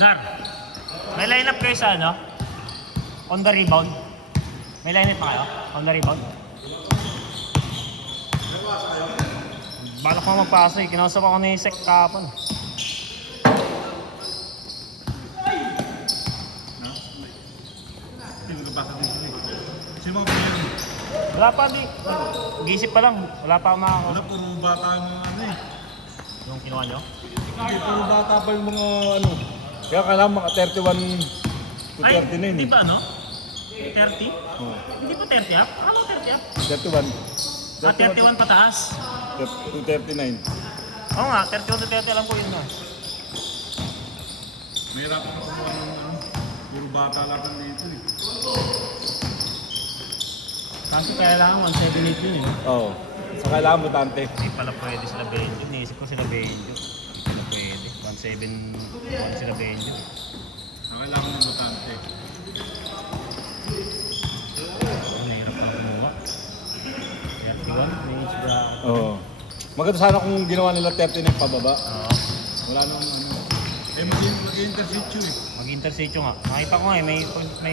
Dar, may line-up kayo sa ano? On the rebound? May line-up pa kayo? On the rebound? Balak mo magpasa eh. Kinausap ako ni Sek kahapon. Sino mga player? Wala pa, di. Mag-iisip pa lang. Wala pa ako makakausap. Wala, puro bata yung mga ano eh. Yung kinuha nyo? Hindi, puro bata pa yung mga ano. Kaya kailangan mga 31 to 39 Ay, eh. hindi ba ano? 30? Oo. Hindi pa 30 up? Akala ko 30 up. 31. Ah, 31 pataas. To 39. Oo nga, 31 to 30 lang po yun na. Mahirapan ako kung ano. Puro bata lang dito eh. Kasi kailangan 178 yun eh. Oo. So kailangan mutante. Hindi pala pwede sila Benjo. Niisip ko sila Benjo. Hindi pala pwede. 171 sila Benjo. So kailangan ng mutante. Ang hirap na kumuha. 31, may isda. Oo. Maganda sana kung ginawa nila 39 pababa. Oo. Wala nang ano. Eh mag-intercept eh. Mag-intercept nga. Nakita ko nga eh, may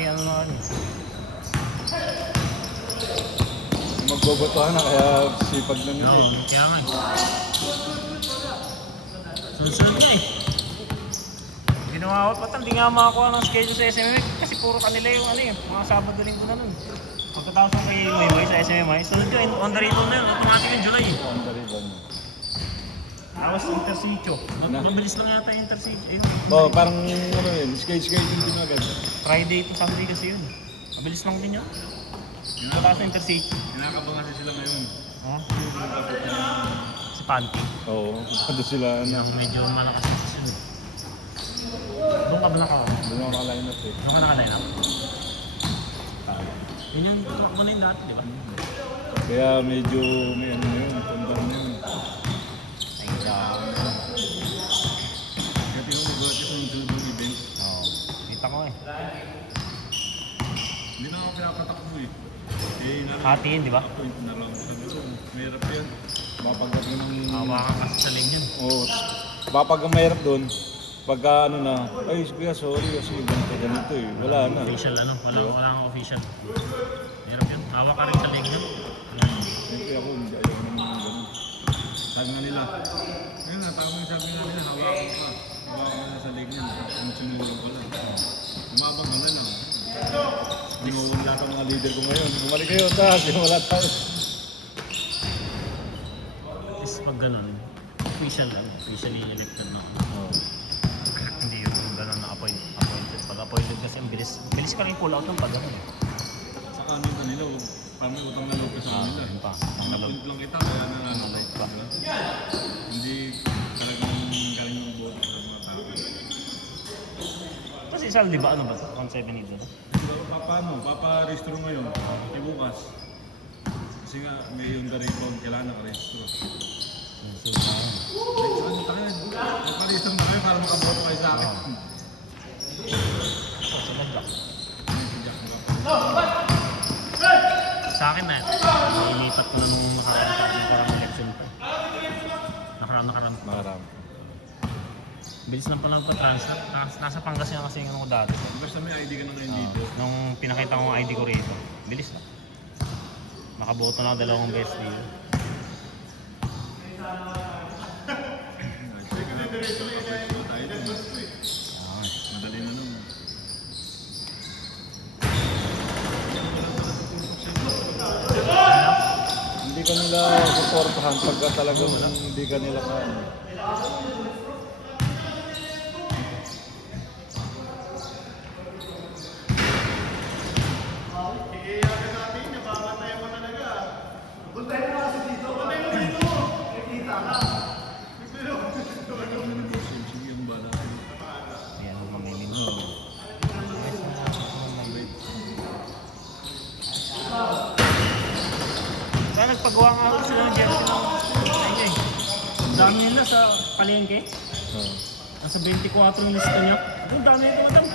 ano na ano. Magbobotohan na kaya sipag na nila Oo, eh. kaya nga eh. Sunod-sunod ka eh. Ginawa ko, ba't hindi nga makakuha ng schedule sa SMMI? Kasi puro kanila yung ano eh, mga Sabado linggo na nun. Pagkatapos ng kay Moyboy sa SMMI, sunod yun, on the rebound na yun, automatic yung July eh. On the ribbon. Tapos intersitio. Mabilis lang yata yung intersitio. Oo, parang ano yun, skate yung din agad. Friday to Sunday kasi yun. Mabilis lang din yun. Pagkatapos ng intersitio. Kinakabangan sila ngayon. Ha? Si Panty. Oo, ano sila na. Yung medyo malakas na kasi yun. Doon ka ba Doon ako nakaline up eh. Doon ka nakaline up? Yun yung tumakbo na yung dati, di ba? Kaya medyo may ano na yun, tandaan na yun. Ay, God. Kaya tinuugat yung sunod event. Oo. Kita ko eh. Hindi na ako pinapatakbo eh. Hatiin, di ba? Point na lang. Sabi ko, mahirap yan. Mapagkat ng... Hawakan kasi sa leg yun. Oo. Mapag ang mahirap doon, pagka ano na, ay kuya sorry kasi ganito eh. Wala na. Official ano, wala kang official. Meron yun. Hawak ka rin sa leg yun. Siyempre ako, hindi ayaw naman ng ganun. Sabi nga nila, ayun na, tama yung sabi nga nila, hawakan ka. Hawakan ka na sa leg niya. Function lang pala. Umabang ka na lang. Binuhong lahat ang mga leader ko ngayon. Bumalik kayo, taas. Wala tayo. Is pag ganun, official lang. Officially elected na. Oo. Hindi yung ganun na appointed. Pag appointed kasi ang bilis. Bilis ka rin pull out ng pag ganun eh. Saka ano ba nila, parang may utang na loob ka sa kanila. Yun pa. Napunt lang kita, kaya na ano. Nalog pa. Hindi talagang galing yung boto sa mga tao. Kasi Sal, di ba ano ba ito? 170 dito. Paano? Paparehistro ngayon. Ibukas. Kasi nga, may yung the rebound, kailangan nakarehistro. Ano tayo? Paparehistro na kayo para makaboto kayo sa akin. Sa Madlock. Sa akin na, inipat ko na nung nakarang election pa. Nakarang. Makarami. Bilis lang pala magpa-transfer. Nasa Pangasinan kasi yung ako dati. Basta may ID ka na ngayon dito. Nung pinakita ko ang ID ko rito, bilis na. Nakaboto na ako 2 beses dito. Check na tayo dun. Madali na nun. Hindi ka nila suportahan pagka talagang hindi ka nila kaano. nagpagawa nga ako sila ng jersey ng China eh. Ang dami nila sa palengke. Oo. Nasa 24 yung lista niya. Ang dami ito madam.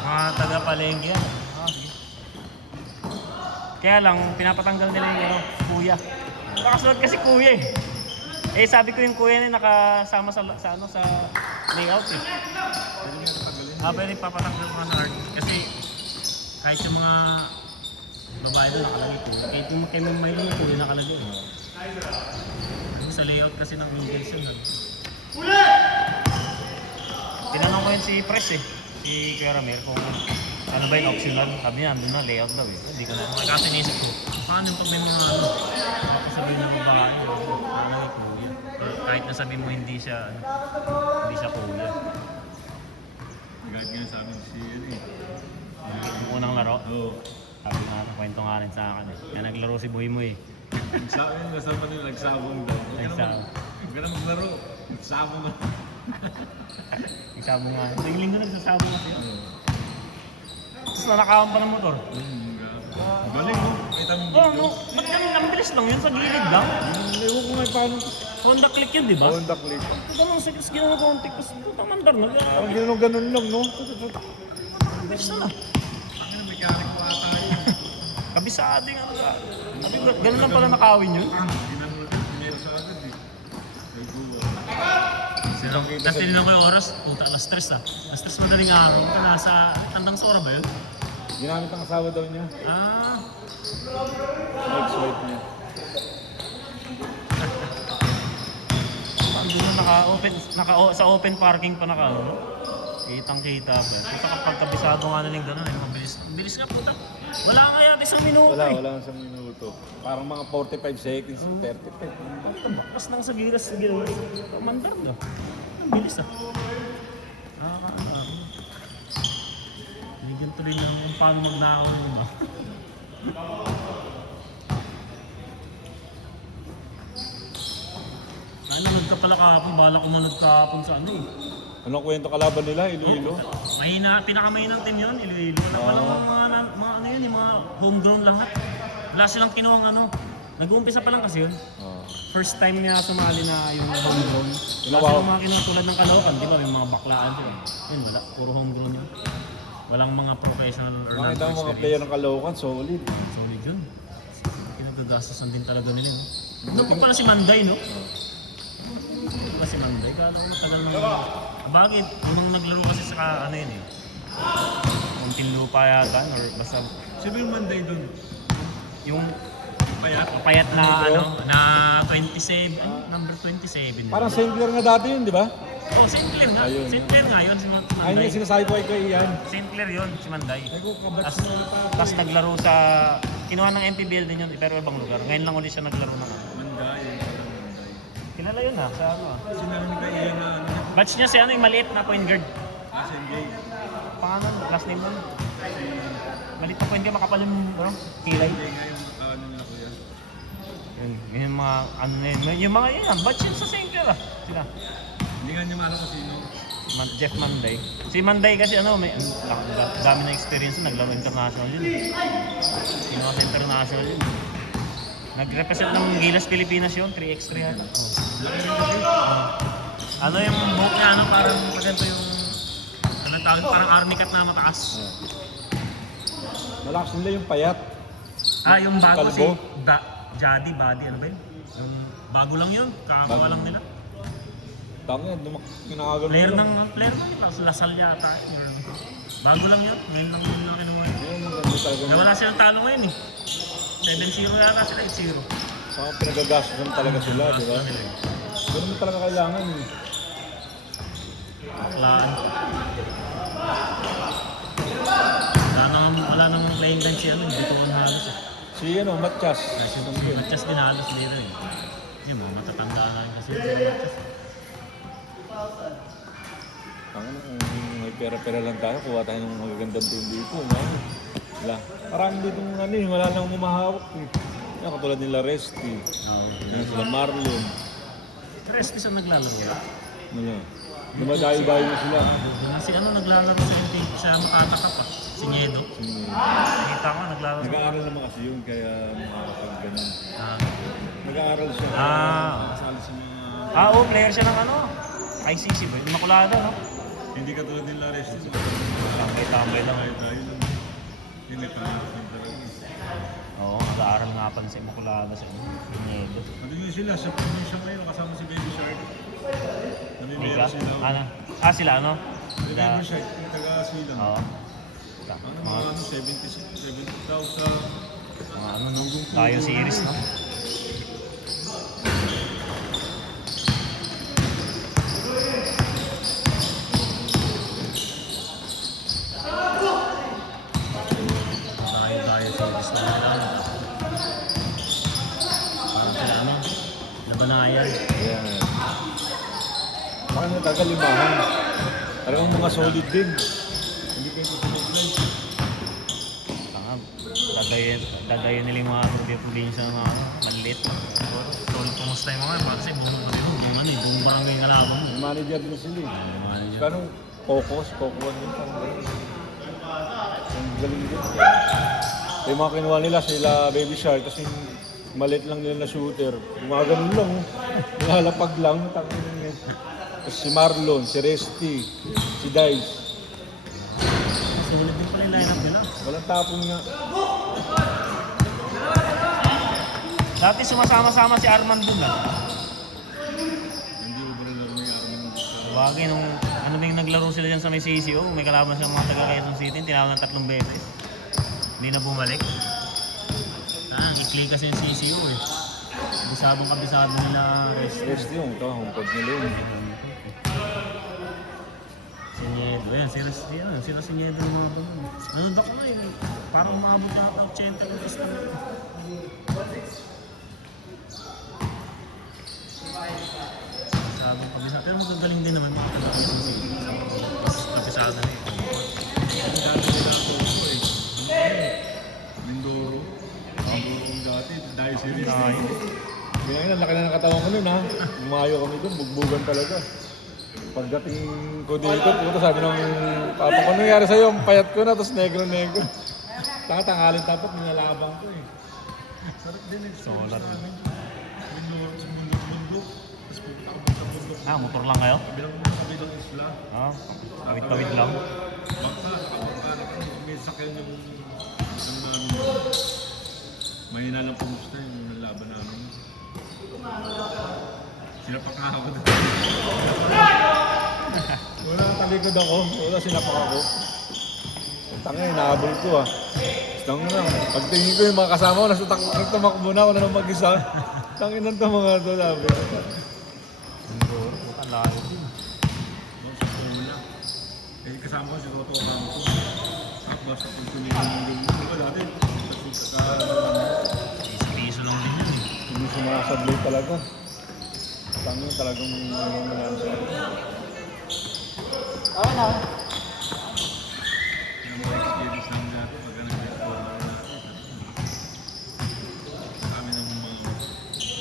Mga taga-palengke yan. Sige. Kaya lang, pinapatanggal nila yung si Kuya. Nakasunod kasi Kuya eh. Eh sabi ko yung Kuya na nakasama sa layout eh. Pwede nga natanggalin. Pwede papatanggal ko sa art. Kasi kahit yung mga babae doon nakalagay ko. Kahit yung kay Mamay doon Kuya nakalagay. Sa layout kasi ng Eagles yun. Tinanong ko yun si Press eh. Si Kuya Ramir kung ano ba yung optional. Sabi niya, andun na, layout daw eh. Hindi ko na. Kasi naisip ko, paano yung pag may mga ano, sabihin ng baka ano yung Kuya. Kahit na sabihin mo hindi siya Kuya. Kahit nga sa amin si ano eh. Yung unang laro, Oo. sabi nga, kwento nga rin sa akin eh. Kaya naglaro si Boy mo eh. Sa amin, kasama nila nagsabong daw. Nagsabong. Huwag ka na maglaro. Nagsabong na. Nagsabo nga. Yung linggo nagsasabo kasi yun. Oo. Tapos nanakawan pa ng motor. Grabe. Galing mo. Kita mo Oo, dito. no. Ba't kami ang bilis lang yun sa gilid lang? Ewan ko nga paano. Honda Click yun, di ba? Honda Click. Ito lang, sige, ginawa ko ang tikas. Ito, mandar na. Parang ganun lang, no? Bilis na. Ang mechanic pa tayo. Kabisado yung ano. Sabi ko, ganun lang pala nakawin yun. Pinero sa agad eh. May buwa. Tapos tinignan ko yung oras, puta, alas 3 ah. Alas 3 madaling araw. Ito nasa tandang sa oras ba yun? Ginamit ang asawa daw niya. Ex-wife niya. Doon na sa open parking pa ano. Kitang-kita ba. Puta kapag kabisado nga na yung gano'n, mabilis. Mabilis nga puta. Wala nga yata isang minuto eh. Wala sa minuto. Parang mga 45 seconds, 35. Baklas lang sa giras sa giras. Mandar na. Ang bilis ah. Nakakaano. Hindi ganito rin lang kung paano magnakaw ng iba. Nanonood ka pala kahapon, bala ko manood kahapon sa ano eh. Anong kwento kalaban nila, Iloilo? Pinakamainang team yun, Iloilo. Walang mga ano yun, yung mga homegrown lahat. Wala silang kinuwang ano. Nag-uumpisa pa lang kasi yun. First time niya sumali na yung homegrown. Wala silang mga kinuwang tulad ng Caloocan, di ba? May mga baklaan sila. Yun, wala. Puro homegrown yun. Walang mga professional or Makita mo mga player ng Caloocan, solid. Solid yun. Kinagagastosan din talaga nila. No? Ano pa pala si Manday, no? Ano pa si Manday? Kala ko matagal na. Bakit? Unang naglaro kasi sa ano yun eh. Kunting lupa yata or basta Sino yung Manday doon? yung Payat? payat na ano na 27, number 27. Parang St. Clair nga dati yun, di ba? Oh, St. Clair nga. Ayun. St. Clair nga yun si Ayun Manday. yung sinasabi ko kay yan. St. Clair yun si Manday. Ay ko, kabats Tapos naglaro sa kinuha ng MPBL din yun pero ibang lugar. Ngayon lang ulit siya naglaro ng ano. Manday, yung parang Manday. Kilala yun ha sa ano. Sinabi kay Ian na ano, Batch niya si ano yung maliit na point guard. SNJ. Pangalan, last name nun. Maliit na point guard, makapal yung ano, kilay. SNJ nga yung ano nila kuya. Yung mga ano na yun. Yung mga yun, batch yun sa St. Clair ah. Sila. Hindi nga niya maalam kung sino. Jeff Manday. Si Manday kasi ano, may dami na experience yun, naglaro international yun. Kinuha sa international yun. Nag-represent ng Gilas Pilipinas yun, 3x3 yan. Ano yung buhok niya, ano, parang ganito yung ano tawag, parang army cat na mataas. Malakas nila yung payat. Yung bago Kalbo? si Jadi, Body, ano ba yun? Yung bago lang yun, kakagawa lang nila. Tangin, kinakagano Player nila. ng Lasal yata. Bago lang yun, ngayon lang yun na kinuha. Ayun, maganda talaga. Nawala silang talo ngayon eh. 7-0 yata sila, 8-0. Saka pinagagastos talaga sila, di ba? Ganun mo talaga kailangan eh. Aklaan. Wala namang playing time si ano, dito ang halos eh. Si ano, Matchas. Kasi yung matches din halos dito eh. Kasi mga matatanda na rin kasi yung mga matches. May pera-pera lang tayo, kuha tayo ng magagandang team dito. Wala. Marami dito ano eh, wala nang umahawak eh. Yan, katulad nila Resty. Yan, sila Marlon. Rest isa naglalaro. Ano, dumadayo-dayo na sila. Si ano naglalaro sa hindi siya makatakap ah. Si Niedo. Nakita ko naglalaro. Nag-aaral naman kasi yun, kaya makakapag ganun. Ah, nag-aaral siya. Ah. Kasali sa mga... Oo, player siya ng ano. ICC ba? Immaculada, no? Hindi katulad nila rest. Tambay-tambay lang. Tayo lang. Hindi pangarap lang talaga. Oo, nag-aaral nga pa sa Immaculada sa Pinedo. Ano yun sila? Sa probinsya ngayon, kasama si Baby Shark. Namimero Mika? sila. Ano? Sila ano? Si Baby Shark, yung taga-Silang. Oo. Ano mga ano, 70,000. Mga ano, no? Tayo series, no? Tayo series na nila. Parang sila, ano? Labanayan. Ayan. Parang natagal limahan. Talagang mga solid din. Hindi kayo susunod lang. Tanga, dadayin nila yung mga probinsya na mga maliit. Tol, kumusta yung mga? Kasi buong buong barangay na laban mo. Manager din sila eh. Manager. Pero focus din. Parang ganun. Ang galing din. Yung mga kinuha nila, sila Baby Shark, kasi maliit lang nila na shooter. Mga ganun lang. Nilalapag lang. Tangin yun. Tapos si Marlon, si Resty, si Dice. Sulit din pala yung lineup nila. Walang tapon nga. Dati sumasama-sama si Armand dun Hindi ko rin laro ni Armin. Bagay nung ano ba yung naglaro sila dyan sa may CCO, may kalaban silang mga taga Quezon City, tinawag ng 3 beses. Hindi na bumalik. I-click kasi yung CCO eh. Kabisado nila rest. Resty yung ito, hungkod nila yun. Sinyedo, yan, sila Sinyedo ng mga doon. Ano ba ko na eh, parang umabot na ng 80 ng pista na. Kabisado, pero magagaling din naman. Kabisado na eh. Ang dati nila ako eh. Mindoro. Mindoro dati, dahil series. Kaya nga, laki na ng katawan ko nun ha. Umayo kami dun, bugbugan talaga. Pagdating ko dito, puto sabi ng papa ko, nangyari sa'yo, ang payat ko na, tapos negro-negro. Tangalin dapat, ninalabang ko eh. Sarap din eh. Solar. Mindoro, sa mundo. Tapos pupunta ko sa mundo. Motor lang kayo? Kabilang isla. Kawit-kawit lang. Baka may sakyan yung isang namin. Mahina lang pumusta yung laban namin. Sinapak nga ako doon. Wala, talikod ako. Wala, sinapak ako. Tangay, nahabol ko ah. Tangin na. Pagtingin ko yung mga kasama ko, nagtumakbo na ako na nang mag-isa. Tangin na ito mga ito, sabi ko. Bukan layo din. Kasama ko si Toto Campo. Tapos kapag tumingin ng game mo, diba dati? Piso lang din yun eh. Hindi sumasablay talaga. Tangin talagang nangyayari siya. Oo na. Yung mga experience lang natin, pagka nag-explore natin. Kami ng mga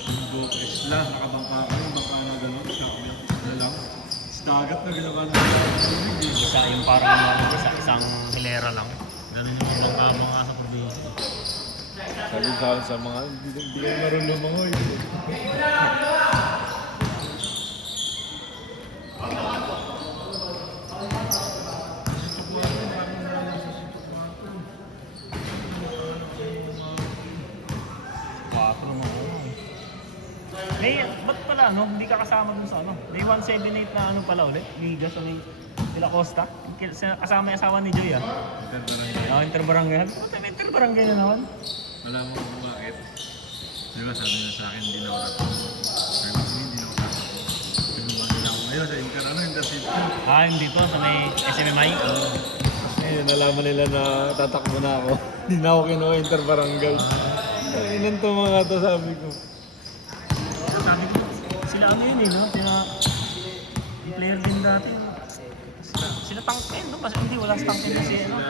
mundo, isla, nakabangka kami, bangka na gano'n, isla lang. Dagat na ginawa na Isa yung parang isang hilera lang. Ganun yung mga sa probinsya. sabi sa mga, hindi kayo marunong mga May, ba't pala ano, hindi ka kasama dun sa ano? May 178 na ano pala ulit, Liga sa may Sila Costa. Kasama yung asawa ni Joy ah. Interbarangay. Puta, may interbarangay na naman. Wala mo kung bakit. Di ba sabi na sa akin, hindi na ako tatakbo. Sabi ko, hindi na ako tatakbo. Pinuha nila ako ngayon sa Inter, Intercity. Hindi to, sa may SMMI. Eh, nalaman nila na tatakbo na ako. Hindi na ako kinuha Interbarangay. Ilan to mga to, sabi ko. Sabi ko, sila ano yun eh, no? Sila, yung player din dati. Sila tank eh, no? Mas hindi, wala sa tank din kasi, ano?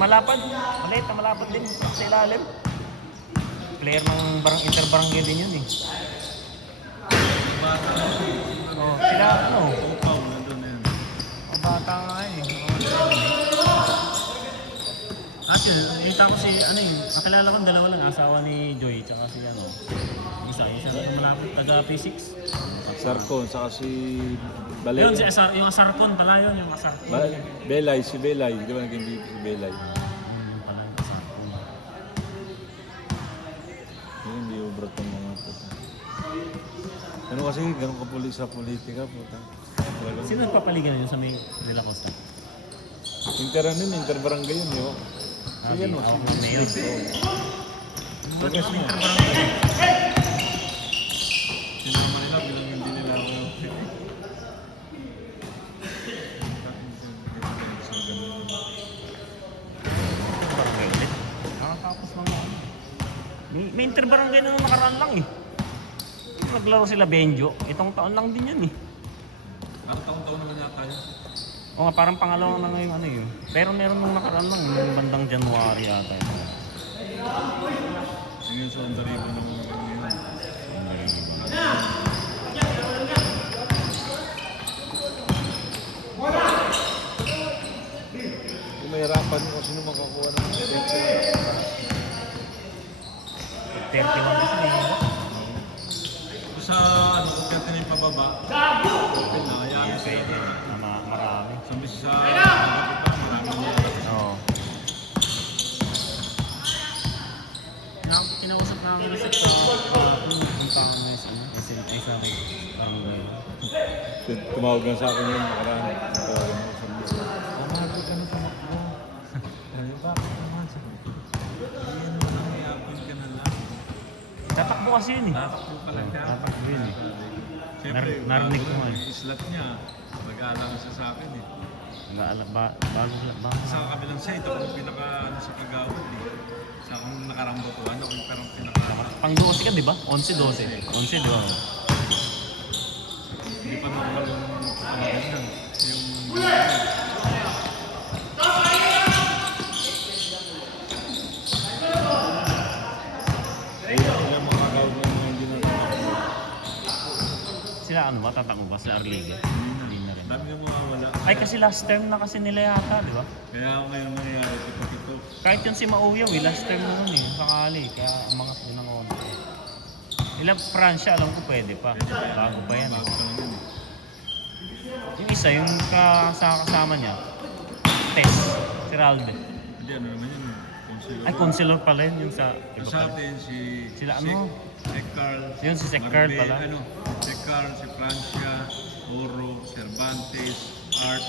Malapad, maliit na malapad din sa ilalim. Player ng interbarangay din yun eh. Oh, sila ano? Upaw, nandun na yan. Ang bata nga eh. Kasi nakita ko si, ano yun, nakilala ko dalawa lang, asawa ni Joy, tsaka si ano, isa lang malapit, taga P6. Sarko, saka si Yun, Balay. yung Asarcon pala yun, yung Asarcon. Belay, si Belay. Di ba naging dito si Belay? Pala yung Asarcon. Yun, hindi ubrat ng mga puta. Ano kasi, ganun ka sa politika, puta. Talagang- Sino nagpapaligan yun sa may De La Costa? Inter ano yun, Inter Barangay yun, yun. So yan o, si Mayor. Pagkas mo. Interbarangay. Sinama nila, bilang hindi nila ako. Barangay ulit. Nakatapos lang ako. May interbarangay na nung nakaraan lang eh. Naglaro sila Benjo. Itong taon lang din yun eh. Ano taon-taon naman yata yun? O nga, parang pangalawa na ngayon ano yun. Pero meron nung nakaraan lang, nung bandang January yata yun. Yung sa Ondaribo ng mga ganyan. Kung mahirapan mo kasi nung makakuha ng 31 kasi eh. sa ano, kung kaya tinay pababa, open na, kaya sa ito. Marami. Sa bis sa marami niya. Oo. Kinausap namin na sa punta kami sa SLT sa barangay. Tumawag lang sa akin yun, nakaraan. Tawagan mo sa bis. Mahal ko ka na tumakbo. Sabi, bakit naman? Sabi, yan mo lang, i-appoint ka na lang. Tatakbo kasi yun eh. Tatakbo pala siya. Tatakbo yun eh. Siyempre, Narinig ko nga eh. yung slot niya, mag-aalang siya sa akin eh. Bago Sa kabilang side, ako yung pinaka ano, sa kagawad eh. Sa akong nakarambutuan, ako yung parang pinaka... pang 12 ka di ba? 11-12. 11 di ba? Hindi pa normal yung ano ganyan. Yung... Ilang mga kagawad na mga hindi natin. Sila ano ba? Tatakbo ba? Sila Arliga? Hindi na rin. Dami yung mawawala. Ay kasi last term na kasi nila yata di ba? Kaya ako ngayon nangyayari, ito. Kahit yun si Mauyaw eh. Last term na nun eh. Sakali. Kaya umangat din ang konti. Ilang Francia alam ko pwede pa. Bago pa yan. Bago pa lang yun eh. Yung isa, yung kasama niya, Tess, si Ralde. Hindi, ano naman yun. Consuelo. Ay, consular pala yun, yung sa iba Sa pala. atin, si... Sila ano? Sek Carl. Yun, si Sek Carl pala. Ano? Sek Carl, si Francia, Oro, Cervantes, Art,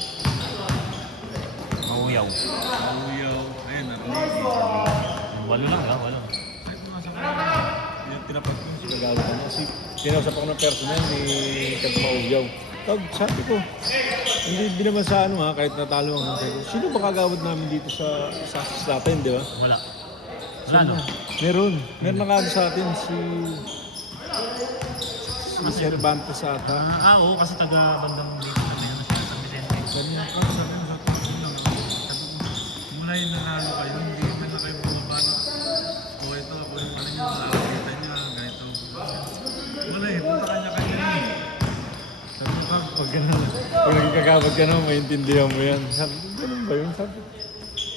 Mauyaw. Mauyaw, ayun, Arlegi. Walo lang, ha? Walo. Kahit mga sa kanila, yung tinapat ko si Kagawad ko. Kasi tinausap ako ng personal ni Kag Mauyaw. Sabi ko, hindi naman sa ano ha, kahit natalo ako. Sabi ko, sino ba kagawad namin dito sa atin, di ba? Wala. Wala, no? Meron nakagawad sa atin si Cervantes ata. Oo, kasi taga bandang dito kami na siya, San Vicente. Ganyan ka, sabi mo sa taon lang. Mula yung nanalo kayo, hindi man na kayo bumaba na. O ito, ako yung ano nyo, nakakita niya, ganito. Wala eh, punta kanya kayo rin. Sabi mo ka, pag gano'n, pag naging kagawad ka naman, maintindihan mo yan. Sabi ko, ganun ba yun? Sabi ko,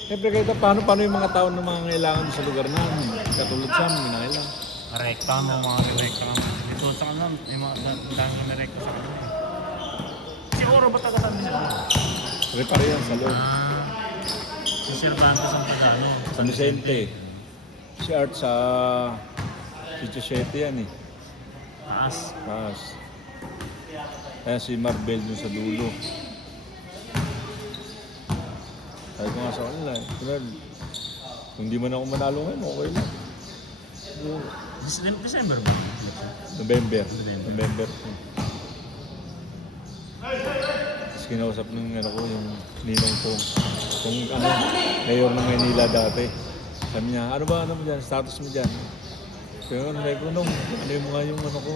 siyempre kahit paano yung mga tao na mga kailangan sa lugar namin. Katulad sa amin, kailangan. Rekta mo, mga rekta mo. Dito sa kanan, may mga dami na rekta sa kanan. Si Oro ba taga San Vicente? Repare yan sa loob. Si Cervantes ang taga ano? San Vicente. Si Art sa Sitio 7 yan eh. Taas. Taas. Kaya si Marbel dun sa dulo. Sabi ko nga sa kanila eh. Kung di man ako manalo ngayon, okay lang. December ba? November. November. November. Tapos kinausap ng ano ko, yung ninong ko. Kung ano, mayor ng Maynila dati. Sabi niya, ano ba mo dyan? Status mo dyan? Pero ano ko nung, ano yung mga yung ano ko,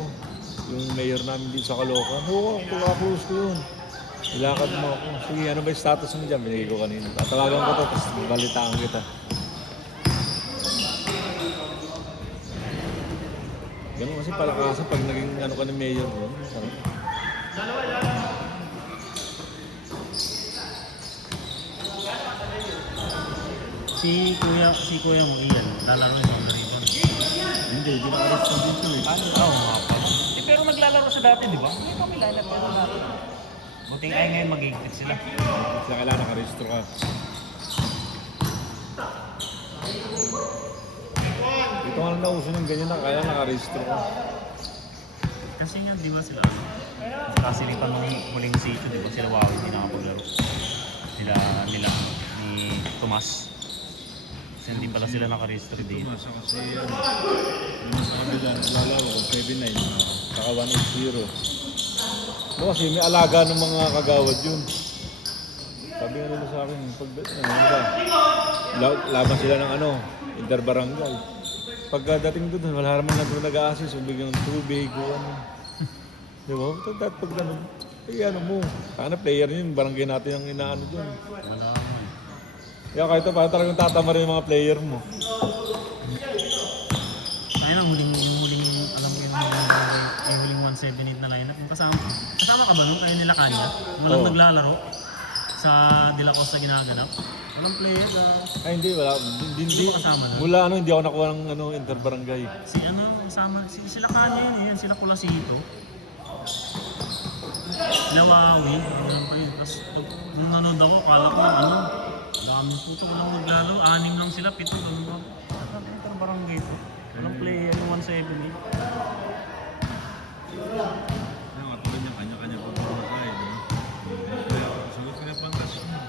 yung mayor namin dito sa Caloocan. Oo, kukakus ko yun. Ilakad mo ako. Sige, ano ba yung status mo dyan? Binigay ko kanina. Tatawagan ko to, tapos balitaan kita. Ganun kasi palakasan pag naging ano ka ng mayor mo. Si Kuya mo, Ian, lalaro sa mga rito. Hindi naka-resto dito eh. Oo nga pala. Pero naglalaro sa dati, di ba? Hindi pa kilala pero dati. Buting ay ngayon mag-igtit sila. Kaya kailangan naka-resto ka. Ito nga lang nauso ng ganyan na kaya naka-resto ka. Kasi nga, di ba sila? Kasi pa nung huling sitio, di ba? Sila Wawi, hindi nakapaglaro. Sila nila ni Tomas. Kasi hindi pala sila naka-register din. Tumas kasi yung sa kanila naglalaro kung 7-9 saka 1-8-0. No, kasi may alaga ng mga kagawad yun. Sabi nga nila sa akin, pag laban sila ng interbarangay. Pagdating doon, wala naman na doon nag-a-assist, bigyan ng tubig o ano. Di ba? Dapat pag gano'n, player yun, barangay natin ang inaano doon. Wala naman. Kaya kahit pa talagang tatama rin yung mga player mo. Kaya lang, huling, alam ko yung huling 178 na lineup. Yung kasama ka ba nung kaya nila Kanya? Walang Oo. naglalaro sa De La Costa ginaganap. Walang player na Ay hindi, wala. Hindi. mo kasama na. Mula hindi ako nakuha ng interbarangay. Sila Kanya yan, sila Kulasito. Sila Wawi, ganun pa yun. Tapos nung nanood ako, kala ko dami puto, walang naglalaro. 6 lang sila, 7. Ganun ba? Ito barangay ito. Walang player yung 178. Yung katulad niya, kanya-kanya pagpapakay. Kaya sulit ko na pantas mo.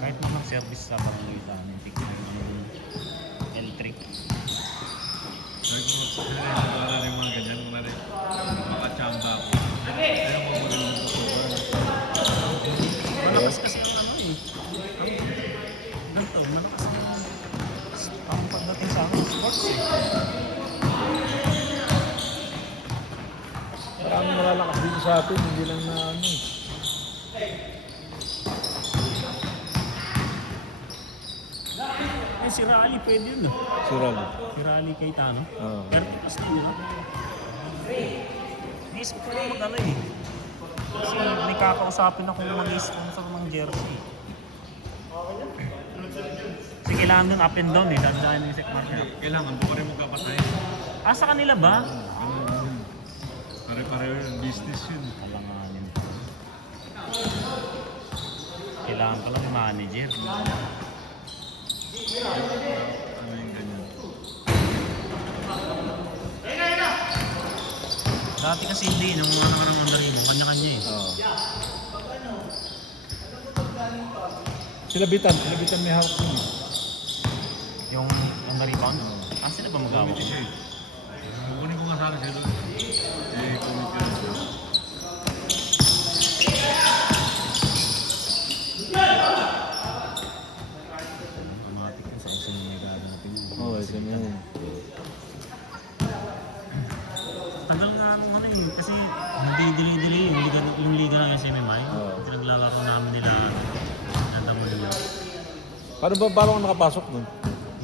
Kahit mo mag-service sa barangay sa amin, tignan yung L3. Kahit mo magpapakay, wala rin mga ganyan. Wala rin makachamba ako. Kaya mo magaling yung pagpapakay. Malakas kasi ang ganito, malakas na ang pagdating sa akin, sports eh. Marami malalakas dito sa atin, hindi lang na Si Rally pwede yun ah. Sural. Si Rally Cayetano. Oo. Pero plus na yun ah. Naisip ko lang mag-ano eh. Kasi may kakausapin akong mag-sponsor ng jersey. Kasi kailangan dun up and down eh. Dadaan yung Sek Marshall. Kailangan po pa rin magkapatay. Sa kanila ba? Pare-pareho yung business yun. Kalanganin. Kailangan pala may manager. Ano yung ganyan? Dati kasi hindi, nung mga nakarang andari mo, kanya-kanya eh. Oo. Sila Bitan may hawak yun. Yung andari pa, sila ba mag-awak? Committee siya eh. Kukunin ko nga sana siya doon. Committee na siya. Automatic yun sa isang nagagawa natin. Oo, isa mo yun. Tagal nga nung ano yun, kasi hindi delay yung liga ng SMMI. Oo. Pinaglalaro namin nila, nandang mo nila. Paano ka nakapasok nun?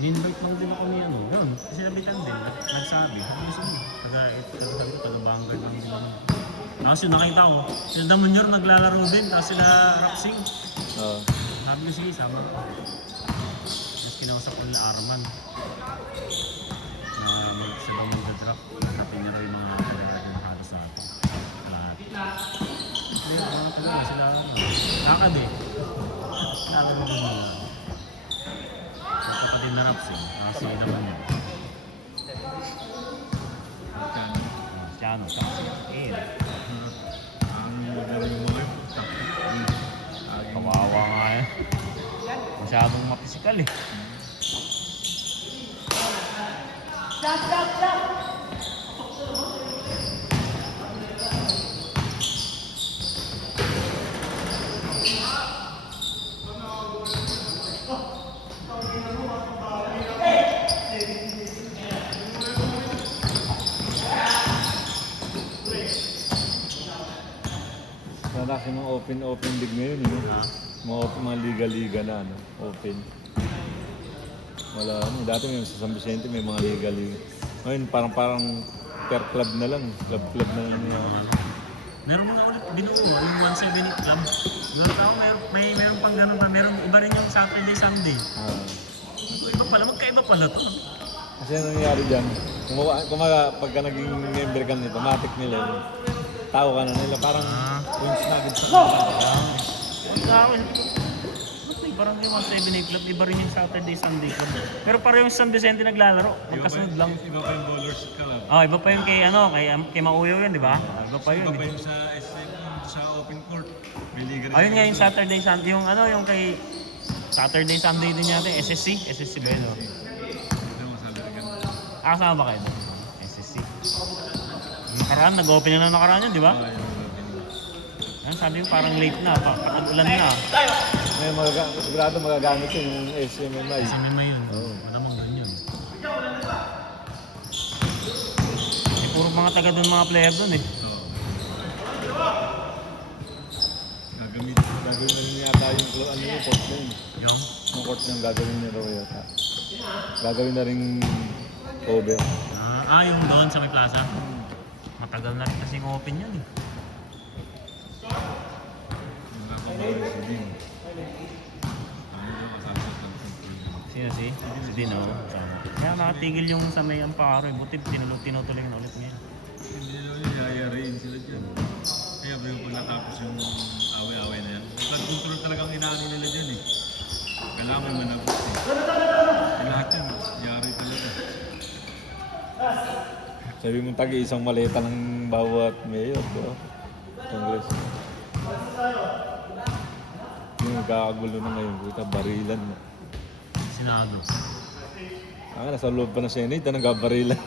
In-invite lang din ako ni yun. Kasi nabitan din, nagsabi. Sabi gusto mo, taga-banggar lang din namin. Tapos yun, nakita ko, sila Damanyor naglalaro din, tapos sila Raksing. Oo. Sabi ko, sige, sama ko. Tapos kinausap ko nila Arman. Na sa daw mag-draft, natin niya raw yung mga kailangan na halos sa atin. Lahat. Kaya mga talaga sila, kakad eh. Lalo mo kung mga. Sa kapatid na Raksing, kasi naman yun. Siano, tapos yun. Ang magaling mo ngayon. Kawawa nga yan. Masyadong mapisikal eh. Sana kasi mga open league ngayon, mga liga-liga na, open. Wala, dati may sa San Vicente may mga liga-liga. Ngayon parang per club na lang, club na lang niya. Meron mga ulit binuo, yung 178 club. Meron ako, meron pang ganun pa. Meron iba rin yung Saturday, Sunday. Iba pala, magkaiba pala to. No? Kasi ano nangyari dyan, kumaga pagka naging member ka nito, matik nila yun. Tao ka na nila, parang points na agad sa Ang dami. Ba't may parang yung 178 club, iba rin yung Saturday, Sunday club. Pero pareho yung San Vicente naglalaro, magkasunod lang. Iba pa yung bowlers club. Iba pa yung kay Mauyo yun, di ba? Iba pa yun. Iba pa yung sa SM, sa open court. May liga rin. Ayun nga yung Saturday, Sunday, yung kay Saturday, Sunday din yata, SSC ba yun? Ito mo sa larigan. Kasama ba kayo doon? SSC. Yung nakaraan, nag-open na nakaraan yun, di ba? Yan, sabi ko parang late na, pag-ulan na. Ngayon, sigurado magagamit yun yung SMMI. SMMA yun. Oo. Malamang doon yun. Puro mga taga doon mga player doon eh. Oo. Gagawin na rin yata yung court na yun. Yung court na gagawin niya raw yata. Gagawin na rin cover. Yung doon sa may plaza. Matagal na rin kasing open yun eh. Wala akong mawala si Dean. Ano yung kasama sa control? Sino si Dino? Kaya nakatigil yung sa may Amparo eh. Buti tinutuloy na ulit ngayon. Hindi naman yung yayarain sila dyan. Kaya ba yung pagkatapos yung away-away na yan? Flood control talagang inaani nila dyan eh. Kailangan may manabot eh. Lahat yan, yari talaga. Sabi mong tagi-isang maleta ng bawat mayor, bro. Congress. Yung nagkakagulo na ngayon, kita barilan mo. Sinado. Nasa loob pa ng Senate, nagkabarilan.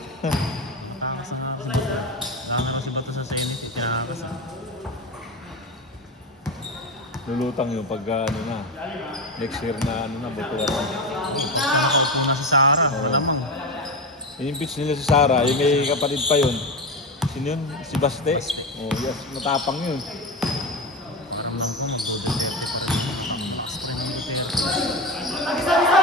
Takakas na ako sa Bato. Lalo na si Bato sa Senate, itirakas na. Lulutang yun pagka ano na, next year na ano na, butuan na. Pagkakalot muna si Sara, malamang. In-impeach nila si Sara, yung may kapatid pa yun. Sino yun? Si Baste? Oh yes, matapang yun. Parang lang po, mag-Duterte pa rin. Lakas pa rin ng Duterte.